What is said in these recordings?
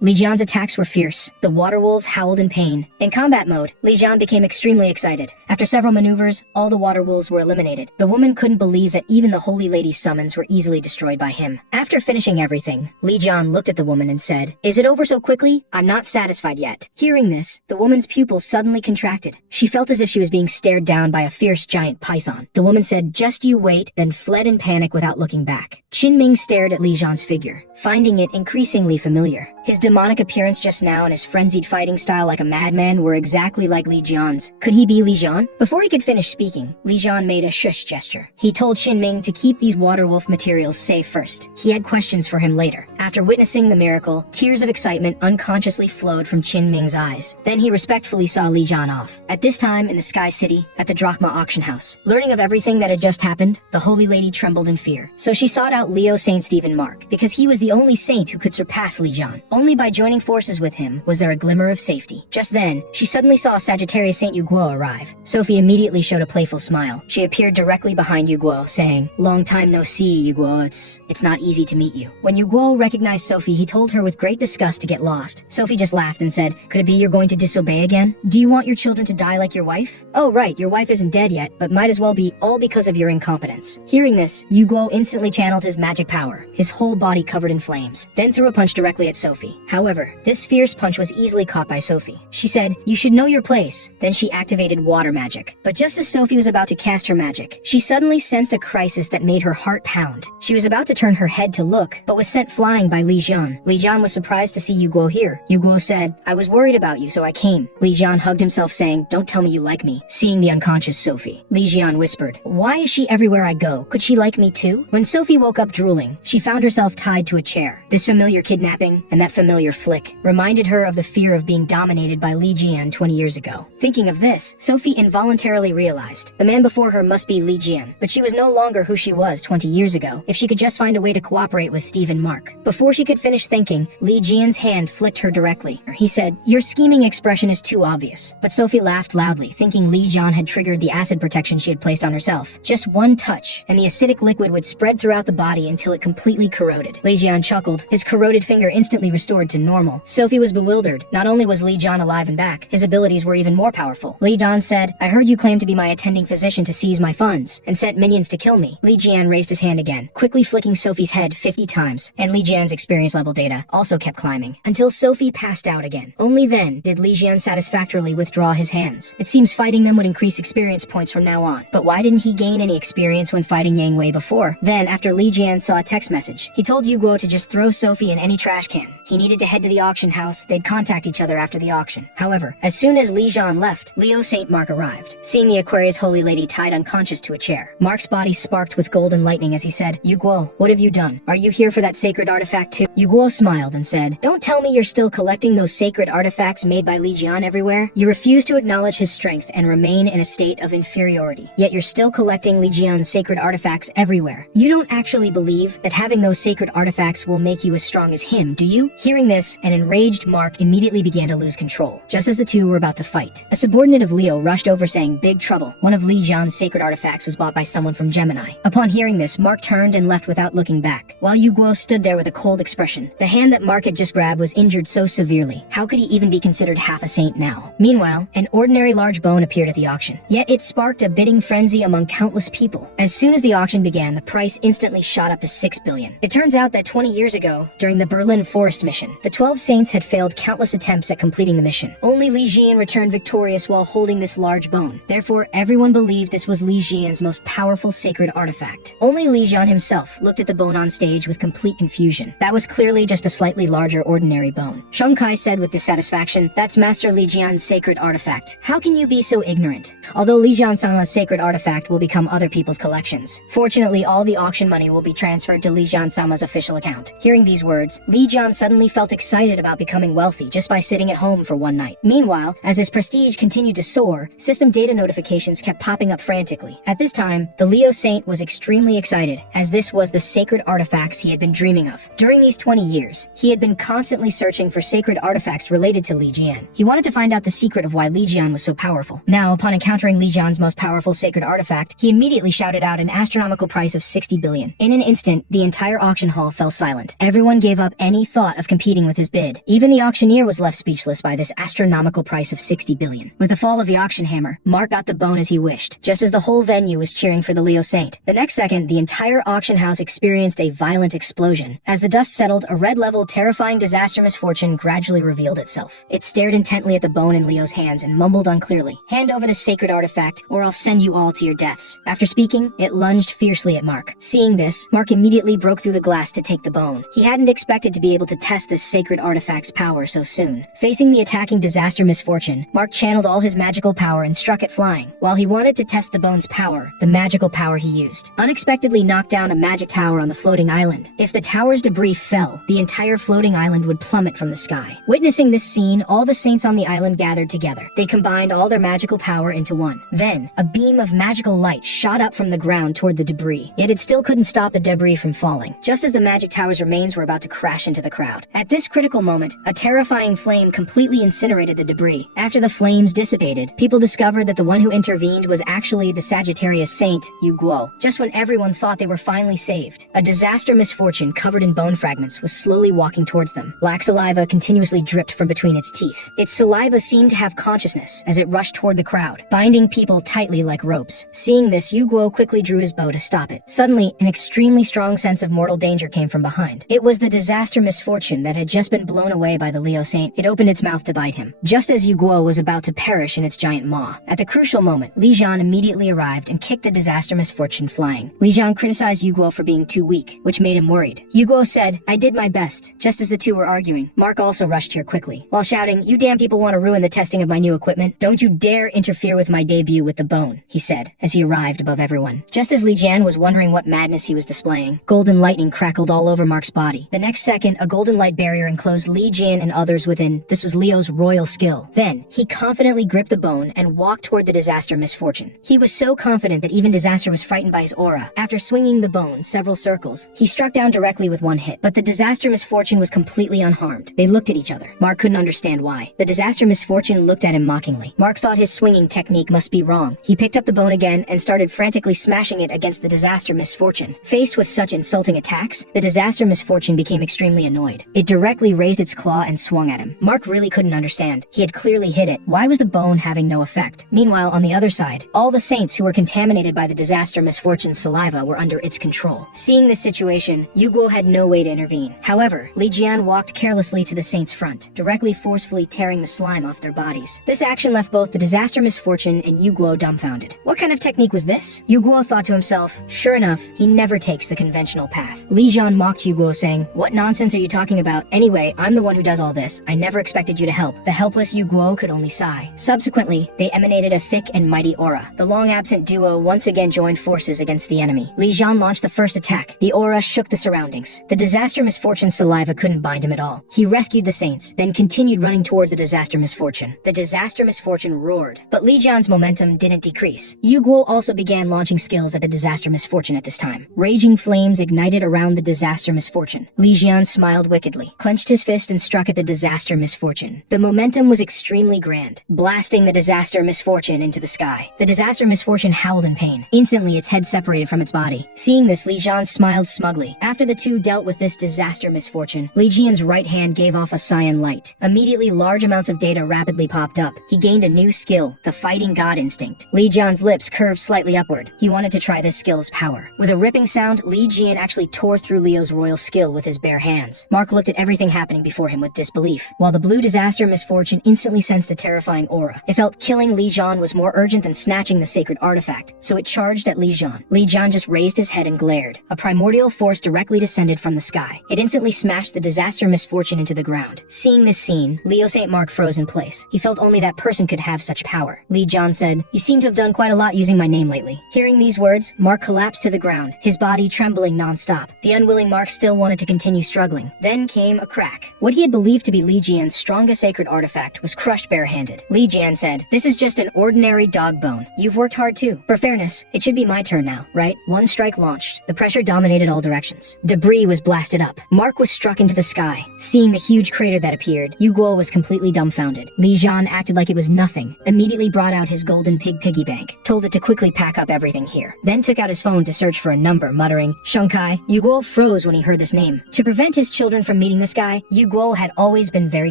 Li Jian's attacks were fierce. The water wolves howled in pain. In combat mode, Li Jian became extremely excited. After several maneuvers, all the water wolves were eliminated. The woman couldn't believe that even the Holy Lady's summons were easily destroyed by him. After finishing everything, Li Jian looked at the woman and said, "Is it over so quickly? I'm not satisfied yet." Hearing this, the woman's pupils suddenly contracted. She felt as if she was being stared down by a fierce giant python. The woman said, "Just you wait," then fled in panic without looking back. Qin Ming stared at Li Jian's figure, finding it increasingly familiar. His demonic appearance just now and his frenzied fighting style like a madman were exactly like Li Jian's. Could he be Li Jian? Before he could finish speaking, Li Jian made a shush gesture. He told Qin Ming to keep these water wolf materials safe first. He had questions for him later. After witnessing the miracle, tears of excitement unconsciously flowed from Qin Ming's eyes. Then he respectfully saw Li Jian off. At this time, in the Sky City, at the Drachma auction house. Learning of everything that had just happened, the Holy Lady trembled in fear. So she sought out Leo Saint Stephen Mark, because he was the only saint who could surpass Li Jian. Only by joining forces with him was there a glimmer of safety. Just then, she suddenly saw Sagittarius Saint Yuguo arrive. Sophie immediately showed a playful smile. She appeared directly behind Yuguo, saying, "Long time no see, Yuguo. It's not easy to meet you." When Yuguo recognized Sophie, he told her with great disgust to get lost. Sophie just laughed and said, "Could it be you're going to disobey again? Do you want your children to die like your wife? Oh right, your wife isn't dead yet, but might as well be, all because of your incompetence." Hearing this, Yuguo instantly channeled his magic power, his whole body covered in flames, then threw a punch directly at Sophie. However, this fierce punch was easily caught by Sophie. She said, "You should know your place." Then she activated water magic. But just as Sophie was about to cast her magic, she suddenly sensed a crisis that made her heart pound. She was about to turn her head to look, but was sent flying by Li Jian. Li Jian was surprised to see Yuguo here. Yuguo said, "I was worried about you, so I came." Li Jian hugged himself saying, "Don't tell me you like me." Seeing the unconscious Sophie, Li Jian whispered, "Why is she everywhere I go? Could she like me too?" When Sophie woke up drooling, she found herself tied to a chair. This familiar kidnapping and that familiar flick reminded her of the fear of being dominated by Li Jian 20 years ago. Thinking of this, Sophie involuntarily realized the man before her must be Li Jian, but she was no longer who she was 20 years ago if she could just find a way to cooperate with Stephen Mark. Before she could finish thinking, Li Jian's hand flicked her directly. He said, "Your scheming expression is too obvious." But Sophie laughed loudly, thinking Li Jian had triggered the acid protection she had placed on herself. Just one touch, and the acidic liquid would spread throughout the body until it completely corroded. Li Jian chuckled, his corroded finger instantly restored to normal. Sophie was bewildered. Not only was Li Jian alive and back, his abilities were even more powerful. Li Jian said, "I heard you claim to be my attending physician to seize my funds, and sent minions to kill me." Li Jian raised his hand again, quickly flicking Sophie's head 50 times, and Li Jian's experience level data also kept climbing, until Sophie passed out again. Only then did Li Jian satisfactorily withdraw his hands. It seems fighting them would increase experience points from now on, but why didn't he gain any experience when fighting Yang Wei before? Then, after Li Jian saw a text message, he told Yuguo to just throw Sophie in any trash can. He needed to head to the auction house. They'd contact each other after the auction. However, as soon as Li Jian left, Leo Saint Mark arrived. Seeing the Aquarius Holy Lady tied unconscious to a chair, Mark's body sparked with golden lightning as he said, "Yuguo, what have you done? Are you here for that sacred artifact too?" Yuguo smiled and said, "Don't tell me you're still collecting those sacred artifacts made by Li Jian everywhere. You refuse to acknowledge his strength and remain in a state of inferiority. Yet you're still collecting Li Jian's sacred artifacts everywhere. You don't actually believe that having those sacred artifacts will make you as strong as him, do you?" Hearing this, an enraged Mark immediately began to lose control, just as the two were about to fight. A subordinate of Leo rushed over saying, "Big trouble. One of Li Jian's sacred artifacts was bought by someone from Gemini." Upon hearing this, Mark turned and left without looking back, while Yuguo stood there with a cold expression. The hand that Mark had just grabbed was injured so severely. How could he even be considered half a saint now? Meanwhile, an ordinary large bone appeared at the auction. Yet it sparked a bidding frenzy among countless people. As soon as the auction began, the price instantly shot up to 6 billion. It turns out that 20 years ago, during the Berlin Forest mission, the 12 saints had failed countless attempts at completing the mission. Only Li Jian returned victorious while holding this large bone. Therefore, everyone believed this was Li Jian's most powerful sacred artifact. Only Li Jian himself looked at the bone on stage with complete confusion. That was clearly just a slightly larger ordinary bone. Sheng Kai said with dissatisfaction, "That's Master Li Jian's sacred artifact. How can you be so ignorant?" Although Li Jian-sama's sacred artifact will become other people's collections, fortunately all the auction money will be transferred to Li Jian-sama's official account. Hearing these words, Li Jian suddenly felt excited about becoming wealthy just by sitting at home for one night. Meanwhile, as his prestige continued to soar, system data notifications kept popping up frantically. At this time, the Leo Saint was extremely excited, as this was the sacred artifacts he had been dreaming of. During these 20 years, he had been constantly searching for sacred artifacts related to Li Jian. He wanted to find out the secret of why Li Jian was so powerful. Now, upon encountering Li Jian's most powerful sacred artifact, he immediately shouted out an astronomical price of 60 billion. In an instant, the entire auction hall fell silent. Everyone gave up any thought of competing with his bid. Even the auctioneer was left speechless by this astronomical price of 60 billion. With the fall of the auction hammer, Mark got the bone as he wished, just as the whole venue was cheering for the Leo Saint. The next second, the entire auction house experienced a violent explosion. As the dust settled, a red-level, terrifying disaster misfortune gradually revealed itself. It stared intently at the bone in Leo's hands and mumbled unclearly, "Hand over the sacred artifact, or I'll send you all to your deaths." After speaking, it lunged fiercely at Mark. Seeing this, Mark immediately broke through the glass to take the bone. He hadn't expected to be able to test this sacred artifact's power so soon. Facing the attacking disaster misfortune, Mark channeled all his magical power and struck it flying. While he wanted to test the bone's power, the magical power he used unexpectedly knocked down a magic tower on the floating island. If the tower's debris fell, the entire floating island would plummet from the sky. Witnessing this scene, all the saints on the island gathered together. They combined all their magical power into one. Then, a beam of magical light shot up from the ground toward the debris, yet it still couldn't stop the debris from falling, just as the magic tower's remains were about to crash into the crowd. At this critical moment, a terrifying flame completely incinerated the debris. After the flames dissipated, people discovered that the one who intervened was actually the Sagittarius saint, Yu Guo. Just when everyone thought they were finally saved, a disaster misfortune covered in bone fragments was slowly walking towards them. Black saliva continuously dripped from between its teeth. Its saliva seemed to have consciousness as it rushed toward the crowd, binding people tightly like ropes. Seeing this, Yu Guo quickly drew his bow to stop it. Suddenly, an extremely strong sense of mortal danger came from behind. It was the disaster misfortune that had just been blown away by the Leo Saint. It opened its mouth to bite him, just as Yu Guo was about to perish in its giant maw. At the crucial moment, Li Jian immediately arrived and kicked the disaster misfortune flying. Li Jian criticized Yu Guo for being too weak, which made him worried. Yu Guo said, "I did my best." Just as the two were arguing, Mark also rushed here quickly, while shouting, "You damn people want to ruin the testing of my new equipment? Don't you dare interfere with my debut with the bone," he said, as he arrived above everyone. Just as Li Jian was wondering what madness he was displaying, golden lightning crackled all over Mark's body. The next second, a golden light barrier enclosed Li Jian and others within. This was Leo's royal skill. Then, he confidently gripped the bone and walked toward the disaster misfortune. He was so confident that even disaster was frightened by his aura. After swinging the bone several circles, he struck down directly with one hit, but the disaster misfortune was completely unharmed. They looked at each other. Mark couldn't understand why. The disaster misfortune looked at him mockingly. Mark thought his swinging technique must be wrong. He picked up the bone again and started frantically smashing it against the disaster misfortune. Faced with such insulting attacks, the disaster misfortune became extremely annoyed. It directly raised its claw and swung at him. Mark really couldn't understand. He had clearly hit it. Why was the bone having no effect? Meanwhile, on the other side, all the saints who were contaminated by the disaster misfortune's saliva were under its control. Seeing this situation, Yu Guo had no way to intervene. However, Li Jian walked carelessly to the saints' front, directly forcefully tearing the slime off their bodies. This action left both the disaster misfortune and Yu Guo dumbfounded. What kind of technique was this? Yu Guo thought to himself. Sure enough, he never takes the conventional path. Li Jian mocked Yu Guo, saying, "What nonsense are you talking about? Anyway, I'm the one who does all this. I never expected you to help." The helpless Yu Guo could only sigh. Subsequently, they emanated a thick and mighty aura. The long-absent duo once again joined forces against the enemy. Li Jian launched the first attack. The aura shook the surroundings. The disaster misfortune's saliva couldn't bind him at all. He rescued the saints, then continued running towards the disaster misfortune. The disaster misfortune roared, but Li Jian's momentum didn't decrease. Yu Guo also began launching skills at the disaster misfortune at this time. Raging flames ignited around the disaster misfortune. Li Jian smiled wickedly, clenched his fist and struck at the disaster misfortune. The momentum was extremely grand, blasting the disaster misfortune into the sky. The disaster misfortune howled in pain. Instantly, its head separated from its body. Seeing this, Li Jian smiled smugly. After the two dealt with this disaster misfortune, Li Jian's right hand gave off a cyan light. Immediately, large amounts of data rapidly popped up. He gained a new skill, the fighting god instinct. Li Jian's lips curved slightly upward. He wanted to try this skill's power. With a ripping sound, Li Jian actually tore through Leo's royal skill with his bare hands. Mark looked at everything happening before him with disbelief, while the blue disaster misfortune instantly sensed a terrifying aura. It felt killing Li Jian was more urgent than snatching the sacred artifact, so it charged at Li Jian. Li Jian just raised his head and glared. A primordial force directly descended from the sky. It instantly smashed the disaster misfortune into the ground. Seeing this scene, Leo St. Mark froze in place. He felt only that person could have such power. Li Jian said, "You seem to have done quite a lot using my name lately." Hearing these words, Mark collapsed to the ground, his body trembling non-stop. The unwilling Mark still wanted to continue struggling. Then came a crack. What he had believed to be Li Jian's strongest sacred artifact was crushed barehanded. Li Jian said, "This is just an ordinary dog bone. You've worked hard too. For fairness, it should be my turn now, right?" One strike launched. The pressure dominated all directions. Debris was blasted up. Mark was struck into the sky. Seeing the huge crater that appeared, Yu Guo was completely dumbfounded. Li Jian acted like it was nothing, immediately brought out his golden piggy bank, told it to quickly pack up everything here, then took out his phone to search for a number, muttering, "Shunkai." Yu Guo froze when he heard this name. To prevent his children from from meeting this guy, Yu Guo had always been very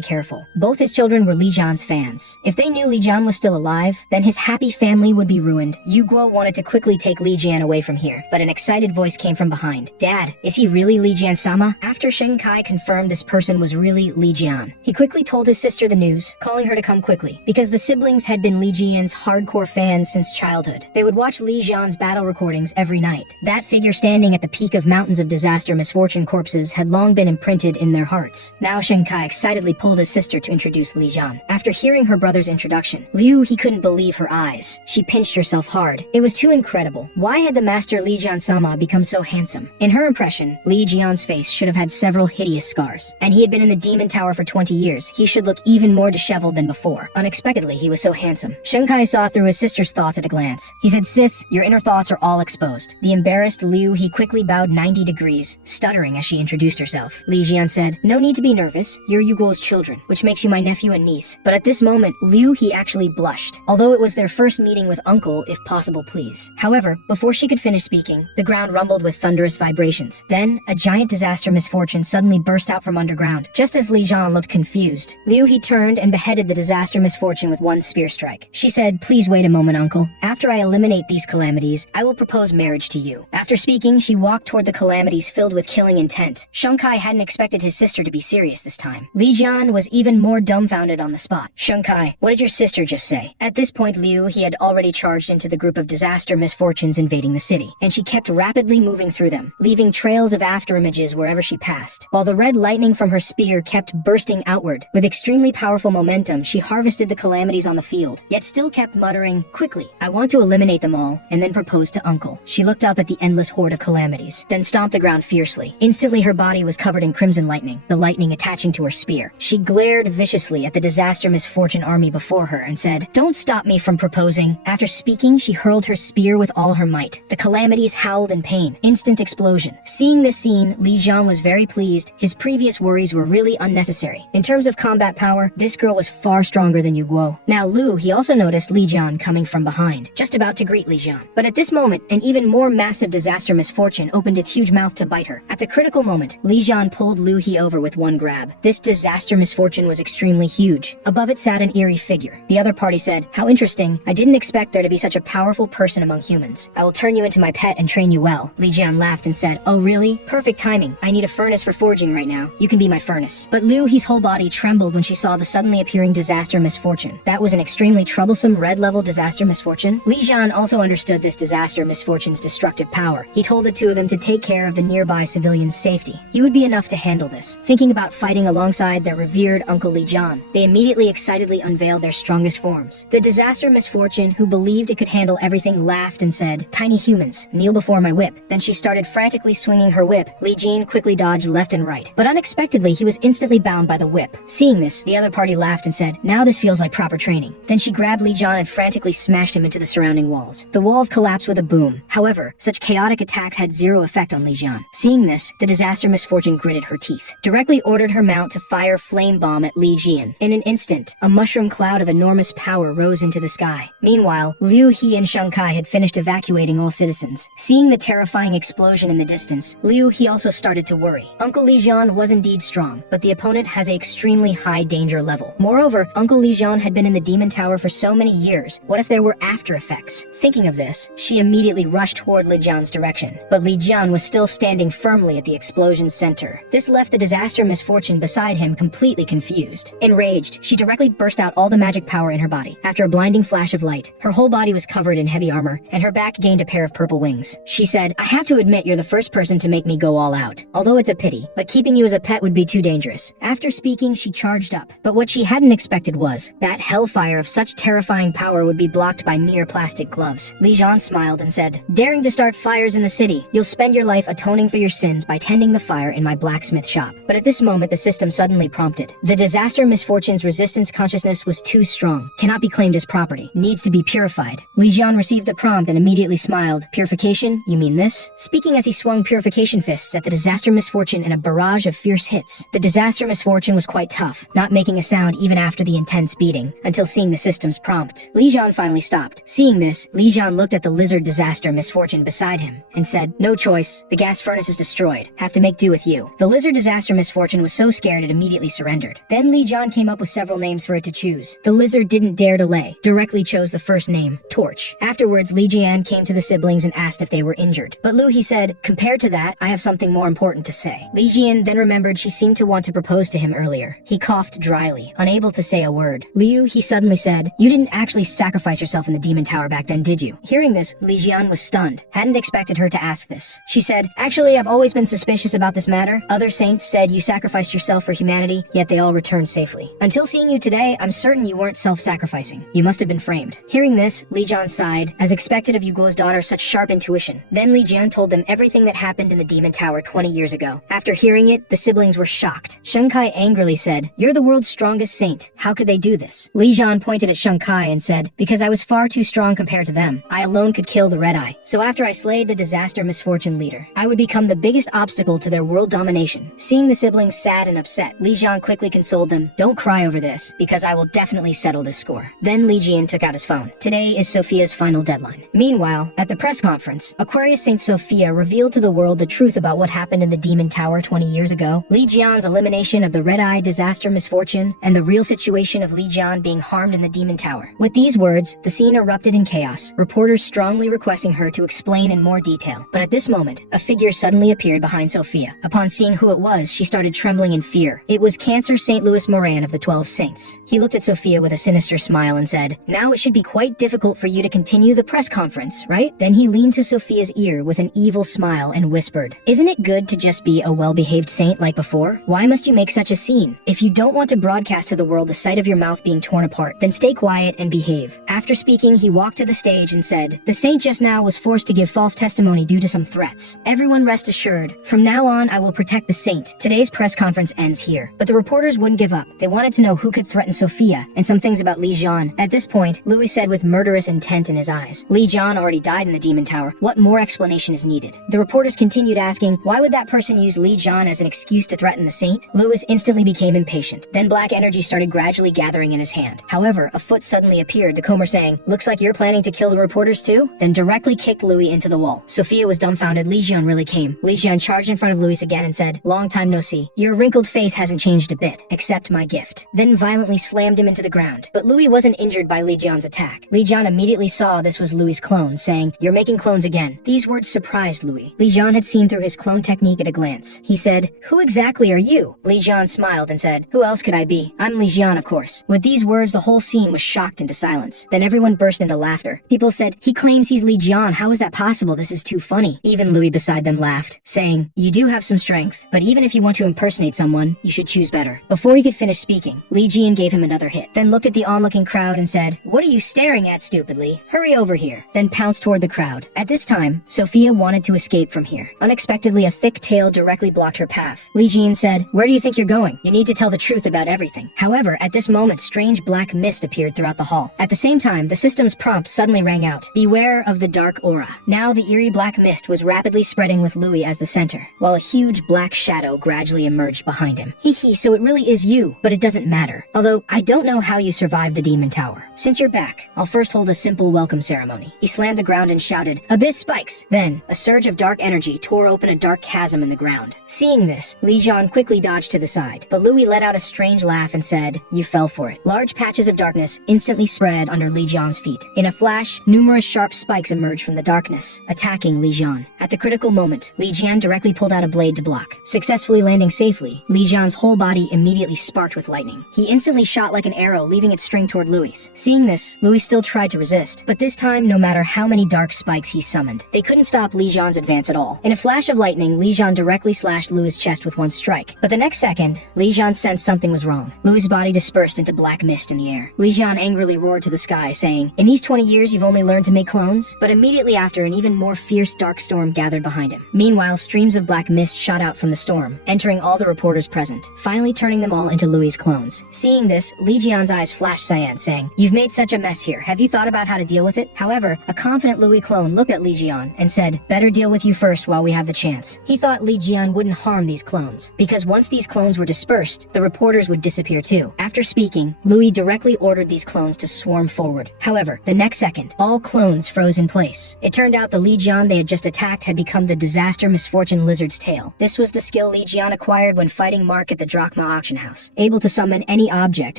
careful. Both his children were Li Jian's fans. If they knew Li Jian was still alive, then his happy family would be ruined. Yu Guo wanted to quickly take Li Jian away from here, but an excited voice came from behind. Dad, is he really Li Jian-sama? After Shen Kai confirmed this person was really Li Jian, he quickly told his sister the news, calling her to come quickly, because the siblings had been Li Jian's hardcore fans since childhood. They would watch Li Jian's battle recordings every night. That figure standing at the peak of mountains of disaster misfortune corpses had long been imprinted in their hearts. Now Shen Kai excitedly pulled his sister to introduce Li Jian. After hearing her brother's introduction, he couldn't believe her eyes. She pinched herself hard. It was too incredible. Why had the master Li Jian-sama become so handsome? In her impression, Li Jian's face should have had several hideous scars. And he had been in the demon tower for 20 years. He should look even more disheveled than before. Unexpectedly, he was so handsome. Shen Kai saw through his sister's thoughts at a glance. He said, "Sis, your inner thoughts are all exposed." The embarrassed he quickly bowed 90 degrees, stuttering as she introduced herself. Li Jian said, "No need to be nervous. You're Yu Guo's children, which makes you my nephew and niece." But at this moment, he actually blushed, although it was their first meeting with uncle, if possible please. However, before she could finish speaking, the ground rumbled with thunderous vibrations. Then, a giant disaster misfortune suddenly burst out from underground. Just as Li Jian looked confused, he turned and beheaded the disaster misfortune with one spear strike. She said, "Please wait a moment, uncle. After I eliminate these calamities, I will propose marriage to you." After speaking, she walked toward the calamities filled with killing intent. Shen Kai hadn't expected his sister to be serious this time. Li Jian was even more dumbfounded on the spot. "Shen Kai, what did your sister just say?" At this point, he had already charged into the group of disaster misfortunes invading the city, and she kept rapidly moving through them, leaving trails of afterimages wherever she passed. While the red lightning from her spear kept bursting outward, with extremely powerful momentum, she harvested the calamities on the field, yet still kept muttering, "Quickly, I want to eliminate them all," and then propose to uncle. She looked up at the endless horde of calamities, then stomped the ground fiercely. Instantly her body was covered in crimson lightning, the lightning attaching to her spear. She glared viciously at the disaster misfortune army before her and said, "Don't stop me from proposing." After speaking, she hurled her spear with all her might. The calamities howled in pain. Instant explosion. Seeing this scene, Li Jian was very pleased. His previous worries were really unnecessary. In terms of combat power, this girl was far stronger than Yu Guo. Now he also noticed Li Jian coming from behind, just about to greet Li Jian. But at this moment, an even more massive disaster misfortune opened its huge mouth to bite her. At the critical moment, Li Jian pulled He over with one grab. This disaster misfortune was extremely huge. Above it sat an eerie figure. The other party said, "How interesting. I didn't expect there to be such a powerful person among humans. I will turn you into my pet and train you well." Li Jian laughed and said, "Oh really? Perfect timing. I need a furnace for forging right now. You can be my furnace." But He's whole body trembled when she saw the suddenly appearing disaster misfortune. That was an extremely troublesome red-level disaster misfortune. Li Jian also understood this disaster misfortune's destructive power. He told the two of them to take care of the nearby civilians' safety. He would be enough to handle this. Thinking about fighting alongside their revered Uncle Li Jian, they immediately excitedly unveiled their strongest forms. The disaster misfortune, who believed it could handle everything, laughed and said, "Tiny humans, kneel before my whip." Then she started frantically swinging her whip. Li Jian quickly dodged left and right, but unexpectedly he was instantly bound by the whip. Seeing this, the other party laughed and said, "Now this feels like proper training." Then she grabbed Li Jian and frantically smashed him into the surrounding walls. The walls collapsed with a boom. However, such chaotic attacks had zero effect on Li Jian. Seeing this, the disaster misfortune gritted her teeth, directly ordered her mount to fire flame bomb at Li Jian. In an instant, a mushroom cloud of enormous power rose into the sky. Meanwhile, He and Shen Kai had finished evacuating all citizens. Seeing the terrifying explosion in the distance, He also started to worry. Uncle Li Jian was indeed strong, but the opponent has an extremely high danger level. Moreover, Uncle Li Jian had been in the demon tower for so many years. What if there were after effects? Thinking of this, she immediately rushed toward Li Jian's direction, but Li Jian was still standing firmly at the explosion's center. This left the disaster misfortune beside him completely confused. Enraged, she directly burst out all the magic power in her body. After a blinding flash of light, her whole body was covered in heavy armor, and her back gained a pair of purple wings. She said, "I have to admit you're the first person to make me go all out. Although it's a pity, but keeping you as a pet would be too dangerous." After speaking, she charged up. But what she hadn't expected was that hellfire of such terrifying power would be blocked by mere plastic gloves. Li Jian smiled and said, "Daring to start fires in the city. You'll spend your life atoning for your sins by tending the fire in my blacksmith shop." But at this moment, the system suddenly prompted. The disaster misfortune's resistance consciousness was too strong, cannot be claimed as property, needs to be purified. Li Jian received the prompt and immediately smiled. "Purification? You mean this?" Speaking as he swung purification fists at the disaster misfortune in a barrage of fierce hits. The disaster misfortune was quite tough, not making a sound even after the intense beating, until seeing the system's prompt. Li Jian finally stopped. Seeing this, Li Jian looked at the lizard disaster misfortune beside him and said, "No choice. The gas furnace is destroyed. Have to make do with you." The lizard lizard disaster misfortune was so scared it immediately surrendered. Then Li Jian came up with several names for it to choose. The lizard didn't dare delay, directly chose the first name, Torch. Afterwards, Li Jian came to the siblings and asked if they were injured. But Lu, he said, compared to that, I have something more important to say. Li Jian then remembered she seemed to want to propose to him earlier. He coughed dryly, unable to say a word. Liu, he suddenly said, you didn't actually sacrifice yourself in the demon tower back then, did you? Hearing this, Li Jian was stunned, hadn't expected her to ask this. She said, actually, I've always been suspicious about this matter. Other saints said you sacrificed yourself for humanity, yet they all returned safely. Until seeing you today, I'm certain you weren't self-sacrificing. You must have been framed. Hearing this, Li Jian sighed, as expected of Yu Guo's daughter, such sharp intuition. Then Li Jian told them everything that happened in the demon tower 20 years ago. After hearing it, the siblings were shocked. Shen Kai angrily said, you're the world's strongest saint. How could they do this? Li Jian pointed at Shen Kai and said, because I was far too strong compared to them. I alone could kill the Red Eye. So after I slayed the disaster misfortune leader, I would become the biggest obstacle to their world domination. Seeing the siblings sad and upset, Li Jian quickly consoled them, don't cry over this, because I will definitely settle this score. Then Li Jian took out his phone. Today is Sophia's final deadline. Meanwhile, at the press conference, Aquarius Saint Sophia revealed to the world the truth about what happened in the demon tower 20 years ago, Li Jian's elimination of the Red Eye disaster misfortune, and the real situation of Li Jian being harmed in the demon tower. With these words, the scene erupted in chaos, reporters strongly requesting her to explain in more detail. But at this moment, a figure suddenly appeared behind Sophia. Upon seeing who it was, she started trembling in fear. It was Cancer St. Louis Moran of the 12 Saints. He looked at Sophia with a sinister smile and said, now it should be quite difficult for you to continue the press conference, right? Then he leaned to Sophia's ear with an evil smile and whispered, isn't it good to just be a well-behaved saint like before? Why must you make such a scene? If you don't want to broadcast to the world the sight of your mouth being torn apart, then stay quiet and behave. After speaking, he walked to the stage and said, the saint just now was forced to give false testimony due to some threats. Everyone rest assured, from now on I will protect the saint. Today's press conference ends here. But the reporters wouldn't give up. They wanted to know who could threaten Sophia, and some things about Li Jian. At this point, Louis said with murderous intent in his eyes, Li Jian already died in the demon tower. What more explanation is needed? The reporters continued asking, why would that person use Li Jian as an excuse to threaten the saint? Louis instantly became impatient. Then black energy started gradually gathering in his hand. However, a foot suddenly appeared, the Comer saying, looks like you're planning to kill the reporters too? Then directly kicked Louis into the wall. Sophia was dumbfounded. Li Jian really came. Li Jian charged in front of Louis again and said, long time no see. Your wrinkled face hasn't changed a bit. Accept my gift. Then violently slammed him into the ground. But Louis wasn't injured by Li Jian's attack. Li Jian immediately saw this was Louis' clone, saying, you're making clones again. These words surprised Louis. Li Jian had seen through his clone technique at a glance. He said, who exactly are you? Li Jian smiled and said, who else could I be? I'm Li Jian, of course. With these words, the whole scene was shocked into silence. Then everyone burst into laughter. People said, he claims he's Li Jian. How is that possible? This is too funny. Even Louis beside them laughed, saying, you do have some strength, but even if you want to impersonate someone, you should choose better. Before he could finish speaking, Li Jian gave him another hit, then looked at the onlooking crowd and said, what are you staring at, stupidly? Hurry over here. Then pounced toward the crowd. At this time, Sophia wanted to escape from here. Unexpectedly, a thick tail directly blocked her path. Li Jian said, where do you think you're going? You need to tell the truth about everything. However, at this moment, strange black mist appeared throughout the hall. At the same time, the system's prompt suddenly rang out, beware of the dark aura. Now the eerie black mist was rapidly spreading with Louis as the center, while a huge black shadow gradually emerged behind him. Hee, so it really is you, but it doesn't matter. Although, I don't know how you survived the demon tower. Since you're back, I'll first hold a simple welcome ceremony. He slammed the ground and shouted, abyss spikes! Then, a surge of dark energy tore open a dark chasm in the ground. Seeing this, Li Jian quickly dodged to the side, but Louis let out a strange laugh and said, you fell for it. Large patches of darkness instantly spread under Li Jian's feet. In a flash, numerous sharp spikes emerged from the darkness, attacking Li Jian. At the critical moment, Li Jian directly pulled out a blade to block. Successfully landing safely, Li Jian's whole body immediately sparked with lightning. He instantly shot like an arrow, leaving its string toward Louis. Seeing this, Louis still tried to resist, but this time, no matter how many dark spikes he summoned, they couldn't stop Li Jian's advance at all. In a flash of lightning, Li Jian directly slashed Louis' chest with one strike. But the next second, Li Jian sensed something was wrong. Louis' body dispersed into black mist in the air. Li Jian angrily roared to the sky, saying, in these 20 years you've only learned to make clones? But immediately after, an even more fierce dark storm gathered behind him. Meanwhile, streams of black mist shot out from the storm, entering all the reporters present, finally turning them all into Louis' clones. Seeing this, Li Jian's eyes flashed cyan, saying, you've made such a mess here. Have you thought about how to deal with it? However, a confident Louis clone looked at Li Jian and said, better deal with you first while we have the chance. He thought Li Jian wouldn't harm these clones, because once these clones were dispersed, the reporters would disappear too. After speaking, Louis directly ordered these clones to swarm forward. However, the next second, all clones froze in place. It turned out the Li Jian they had just attacked had become the disaster misfortune lizard's tail. This was the skill skill Li Jian acquired when fighting Mark at the Drachma auction house, able to summon any object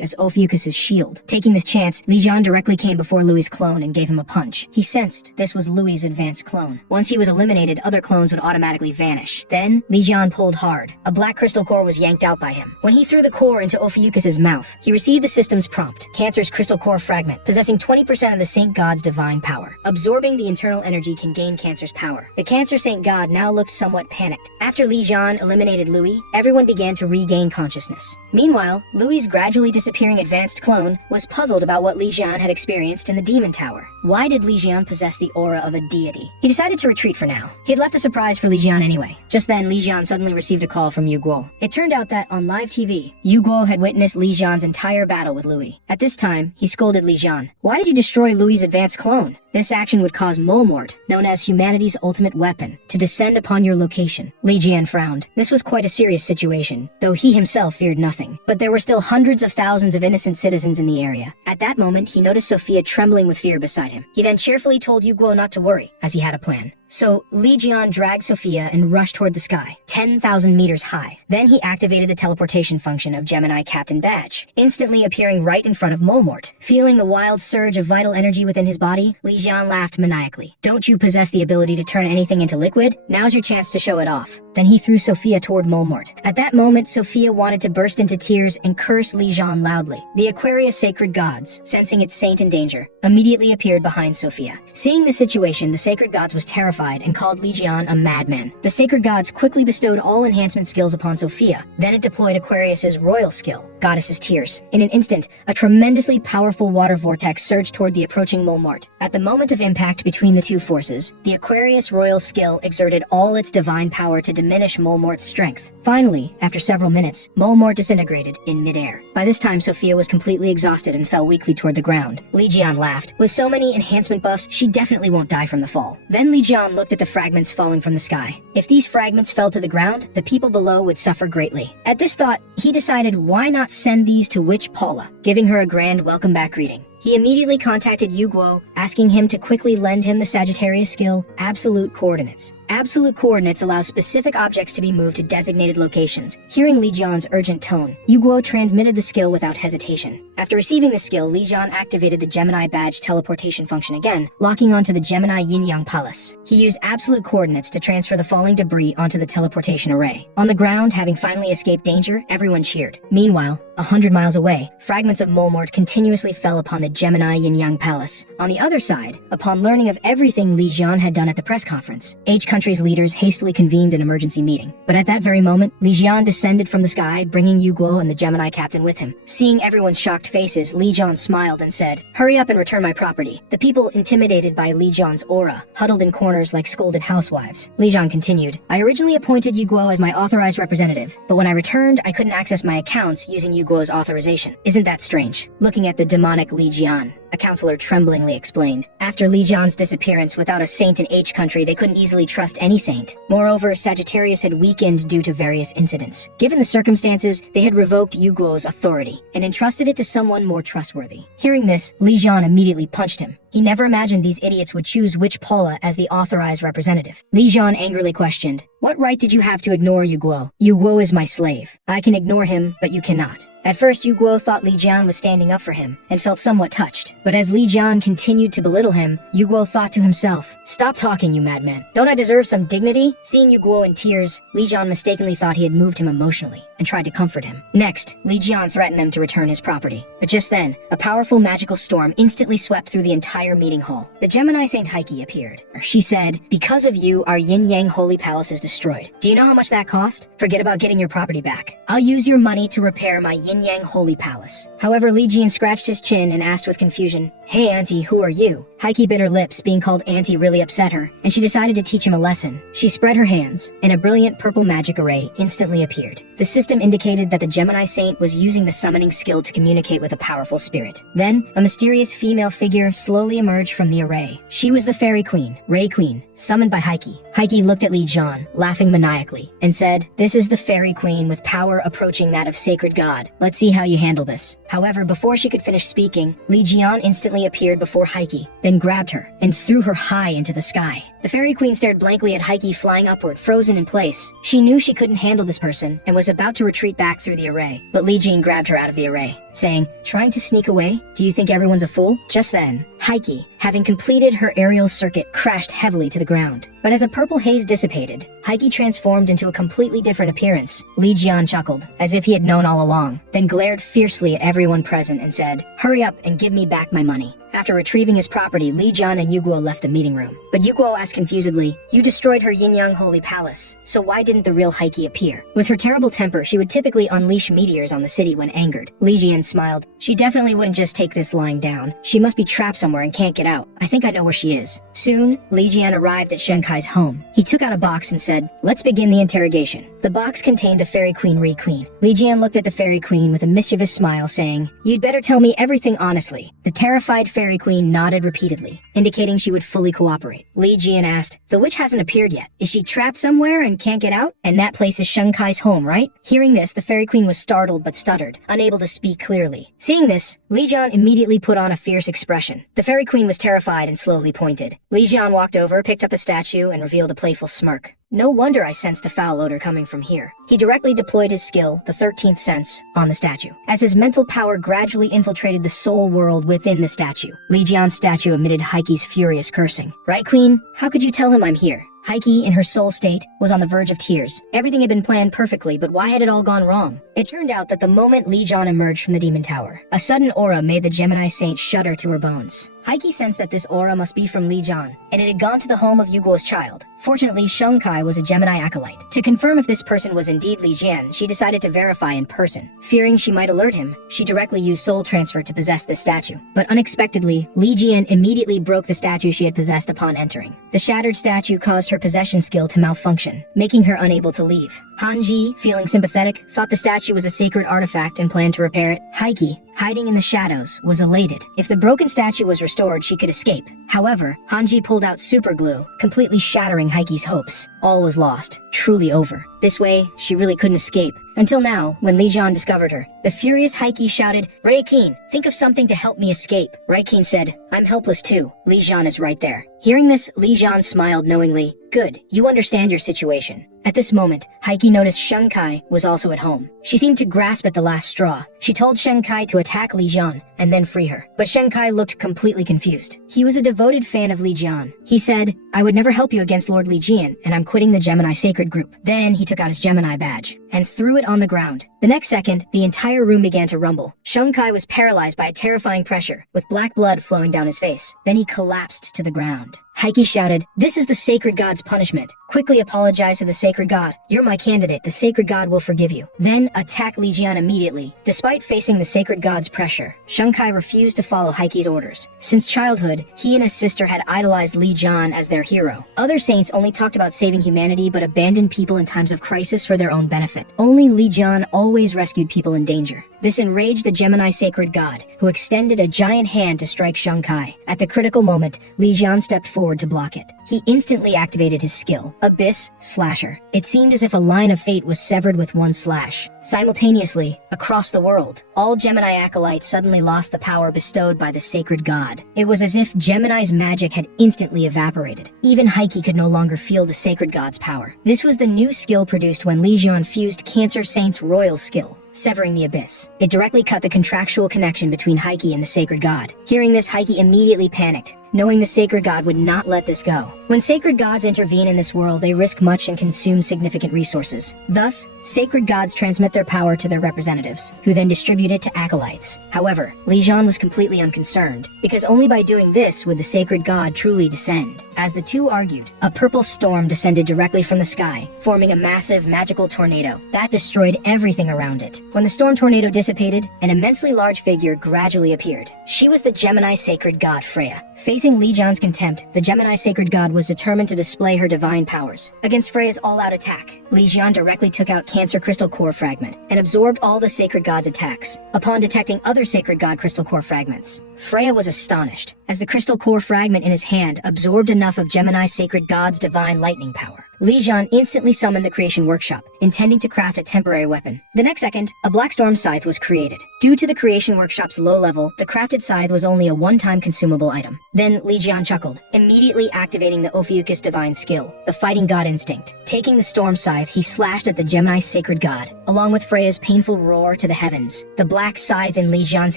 as Ophiuchus' shield. Taking this chance, Li Jian directly came before Louis' clone and gave him a punch. He sensed this was Louis' advanced clone. Once he was eliminated, other clones would automatically vanish. Then, Li Jian pulled hard. A black crystal core was yanked out by him. When he threw the core into Ophiuchus' mouth, he received the system's prompt, Cancer's crystal core fragment, possessing 20% of the Saint God's divine power. Absorbing the internal energy can gain Cancer's power. The Cancer Saint God now looked somewhat panicked. After Li Jian eliminated Louis, everyone began to regain consciousness. Meanwhile, Louis' gradually disappearing advanced clone was puzzled about what Li Jian had experienced in the Demon Tower. Why did Li Jian possess the aura of a deity? He decided to retreat for now. He had left a surprise for Li Jian anyway. Just then, Li Jian suddenly received a call from Yu Guo. It turned out that on live TV, Yu Guo had witnessed Li Jian's entire battle with Louis. At this time, he scolded Li Jian. Why did you destroy Louis' advanced clone? This action would cause Molmort, known as humanity's ultimate weapon, to descend upon your location. Li Jian frowned. This was quite a serious situation, though he himself feared nothing. But there were still hundreds of thousands of innocent citizens in the area. At that moment, he noticed Sophia trembling with fear beside him. He then cheerfully told Yu Guo not to worry, as he had a plan. So, Li Jian dragged Sophia and rushed toward the sky, 10,000 meters high. Then he activated the teleportation function of Gemini Captain Badge, instantly appearing right in front of Molmort. Feeling the wild surge of vital energy within his body, Li Jian laughed maniacally. Don't you possess the ability to turn anything into liquid? Now's your chance to show it off. Then he threw Sophia toward Molmort. At that moment, Sophia wanted to burst into tears and curse Li Jian loudly. The Aquarius sacred gods, sensing its saint in danger, immediately appeared behind Sophia. Seeing the situation, the sacred gods was terrified and called Li Jian a madman. The sacred gods quickly bestowed all enhancement skills upon Sophia. Then it deployed Aquarius's royal skill, Goddess's Tears. In an instant, a tremendously powerful water vortex surged toward the approaching Molmort. At the moment of impact between the two forces, the Aquarius royal skill exerted all its divine power to diminish Molmort's strength. Finally, after several minutes, Molmort disintegrated in midair. By this time, Sophia was completely exhausted and fell weakly toward the ground. Li Jian laughed. With so many enhancement buffs, she definitely won't die from the fall. Then Li Jian looked at the fragments falling from the sky. If these fragments fell to the ground, the people below would suffer greatly. At this thought, he decided why not send these to Witch Paula, giving her a grand welcome back greeting. He immediately contacted Yu Guo, asking him to quickly lend him the Sagittarius skill, Absolute Coordinates. Absolute Coordinates allow specific objects to be moved to designated locations. Hearing Li Jian's urgent tone, Yu Guo transmitted the skill without hesitation. After receiving the skill, Li Jian activated the Gemini Badge teleportation function again, locking onto the Gemini Yin-Yang Palace. He used Absolute Coordinates to transfer the falling debris onto the teleportation array. On the ground, having finally escaped danger, everyone cheered. Meanwhile, 100 miles away, fragments of Molmort continuously fell upon the Gemini Yin-Yang Palace. On the other side, upon learning of everything Li Jian had done at the press conference, H country's leaders hastily convened an emergency meeting. But at that very moment, Li Jian descended from the sky, bringing Yu Guo and the Gemini captain with him. Seeing everyone's shocked faces, Li Jian smiled and said, "Hurry up and return my property." The people, intimidated by Li Jian's aura, huddled in corners like scolded housewives. Li Jian continued, "I originally appointed Yu Guo as my authorized representative, but when I returned, I couldn't access my accounts using Yu Guo's authorization. Isn't that strange?" Looking at the demonic Li Jian, a counselor tremblingly explained. After Li Jian's disappearance, without a saint in H country, they couldn't easily trust any saint. Moreover, Sagittarius had weakened due to various incidents. Given the circumstances, they had revoked Yu Guo's authority and entrusted it to someone more trustworthy. Hearing this, Li Jian immediately punched him. He never imagined these idiots would choose Witch Paula as the authorized representative. Li Jian angrily questioned, "What right did you have to ignore Yu Guo? Yu Guo is my slave. I can ignore him, but you cannot." At first, Yu Guo thought Li Jian was standing up for him and felt somewhat touched. But as Li Jian continued to belittle him, Yu Guo thought to himself, "Stop talking, you madman. Don't I deserve some dignity?" Seeing Yu Guo in tears, Li Jian mistakenly thought he had moved him emotionally and tried to comfort him. Next, Li Jian threatened them to return his property. But just then, a powerful magical storm instantly swept through the entire meeting hall. The Gemini Saint Heike appeared. She said, "Because of you, our Yin-Yang Holy Palace is destroyed. Do you know how much that cost? Forget about getting your property back. I'll use your money to repair my Yin-Yang Holy Palace." However, Li Jian scratched his chin and asked with confusion, "Hey Auntie, who are you?" Heike bit her lips. Being called Auntie really upset her, and she decided to teach him a lesson. She spread her hands, and a brilliant purple magic array instantly appeared. The system indicated that the Gemini Saint was using the summoning skill to communicate with a powerful spirit. Then, a mysterious female figure slowly emerged from the array. She was the Fairy Queen, Ray Queen, summoned by Heike. Heike looked at Li Jian, laughing maniacally, and said, "This is the Fairy Queen with power approaching that of Sacred God. Let's see how you handle this." However, before she could finish speaking, Li Jian instantly appeared before Heike, then grabbed her and threw her high into the sky. The Fairy Queen stared blankly at Heike flying upward, frozen in place. She knew she couldn't handle this person and was about to retreat back through the array, but Li Jian grabbed her out of the array, saying, "Trying to sneak away? Do you think everyone's a fool?" Just then, Heike, having completed her aerial circuit, crashed heavily to the ground. But as a purple haze dissipated, Heike transformed into a completely different appearance. Li Jian chuckled, as if he had known all along, then glared fiercely at everyone present and said, "Hurry up and give me back my money." After retrieving his property, Li Jian and Yuguo left the meeting room. But Yuguo asked confusedly, "You destroyed her Yin-Yang Holy Palace, so why didn't the real Heike appear?" With her terrible temper, she would typically unleash meteors on the city when angered. Li Jian smiled. "She definitely wouldn't just take this lying down. She must be trapped somewhere and can't get out. I think I know where she is." Soon, Li Jian arrived at Shenkai's home. He took out a box and said, "Let's begin the interrogation." The box contained the Fairy Queen Queen. Li Jian looked at the Fairy Queen with a mischievous smile, saying, "You'd better tell me everything honestly." The terrified Fairy Queen nodded repeatedly, indicating she would fully cooperate. Li Jian asked, "The witch hasn't appeared yet. Is she trapped somewhere and can't get out? And that place is Shenkai's home, right?" Hearing this, the Fairy Queen was startled but stuttered, unable to speak clearly. Seeing this, Li Jian immediately put on a fierce expression. The Fairy Queen was terrified and slowly pointed. Li Jian walked over, picked up a statue, and revealed a playful smirk. "No wonder I sensed a foul odor coming from here." He directly deployed his skill, the 13th sense, on the statue. As his mental power gradually infiltrated the soul world within the statue, Li Jian's statue emitted Heike's furious cursing. "Right, Queen? How could you tell him I'm here?" Heike, in her soul state, was on the verge of tears. Everything had been planned perfectly, but why had it all gone wrong? It turned out that the moment Li Jian emerged from the demon tower, a sudden aura made the Gemini Saint shudder to her bones. Heike sensed that this aura must be from Li Jian, and it had gone to the home of Yuguo's child. Fortunately, Shengkai was a Gemini acolyte. To confirm if this person was indeed Li Jian, she decided to verify in person. Fearing she might alert him, she directly used soul transfer to possess the statue. But unexpectedly, Li Jian immediately broke the statue she had possessed upon entering. The shattered statue caused her possession skill to malfunction, making her unable to leave. Hanji, feeling sympathetic, thought the statue was a sacred artifact and planned to repair it. Heike, hiding in the shadows, was elated. If the broken statue was restored, she could escape. However, Hanji pulled out super glue, completely shattering Heike's hopes. All was lost, truly over. This way, she really couldn't escape. Until now, when Li Jian discovered her, the furious Heike shouted, "Raikin, think of something to help me escape." Raikin said, "I'm helpless too. Li Jian is right there." Hearing this, Li Jian smiled knowingly. "Good, you understand your situation." At this moment, Heike noticed Shengkai was also at home. She seemed to grasp at the last straw. She told Shengkai to attack Li Jian and then free her. But Shengkai looked completely confused. He was a devoted fan of Li Jian. He said, "I would never help you against Lord Li Jian, and I'm quitting the Gemini Sacred Group." Then he took out his Gemini badge and threw it on the ground. The next second, the entire room began to rumble. Shengkai was paralyzed by a terrifying pressure, with black blood flowing down his face. Then he collapsed to the ground. Heike shouted, "This is the sacred god's punishment. Quickly apologize to the sacred god. You're my candidate. The sacred god will forgive you." Then attack Li Jian immediately. Despite facing the sacred god's pressure, Shengkai refused to follow Heike's orders. Since childhood, he and his sister had idolized Li Jian as their hero. Other saints only talked about saving humanity but abandoned people in times of crisis for their own benefit. Only Li Jian always rescued people in danger. This enraged the Gemini sacred god, who extended a giant hand to strike Shengkai. At the critical moment, Li Jian stepped forward to block it. He instantly activated his skill, Abyss Slasher. It seemed as if a line of fate was severed with one slash. Simultaneously, across the world, all Gemini acolytes suddenly lost the power bestowed by the sacred god. It was as if Gemini's magic had instantly evaporated. Even Heike could no longer feel the sacred god's power. This was the new skill produced when Li Jian fused Cancer Saint's royal skill, severing the abyss. It directly cut the contractual connection between Heike and the sacred god. Hearing this, Heike immediately panicked, knowing the sacred god would not let this go. When sacred gods intervene in this world, they risk much and consume significant resources. Thus, sacred gods transmit their power to their representatives, who then distribute it to acolytes. However, Li Jian was completely unconcerned, because only by doing this would the sacred god truly descend. As the two argued, a purple storm descended directly from the sky, forming a massive magical tornado that destroyed everything around it. When the storm tornado dissipated, an immensely large figure gradually appeared. She was the Gemini sacred god Freya. Facing Li Jian's contempt, the Gemini sacred god was determined to display her divine powers. Against Freya's all-out attack, Li Jian directly took out Cancer Crystal Core Fragment and absorbed all the sacred god's attacks. Upon detecting other sacred god crystal core fragments, Freya was astonished, as the crystal core fragment in his hand absorbed enough of Gemini sacred god's divine lightning power. Li Jian instantly summoned the creation workshop, intending to craft a temporary weapon. The next second, a black storm scythe was created. Due to the creation workshop's low level, the crafted scythe was only a one-time consumable item. Then Li Jian chuckled, immediately activating the Ophiuchus divine skill, the fighting god instinct. Taking the storm scythe, he slashed at the Gemini sacred god, along with Freya's painful roar to the heavens. The black scythe in Li Jian's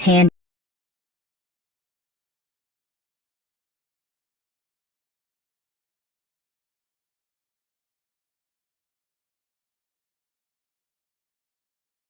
hand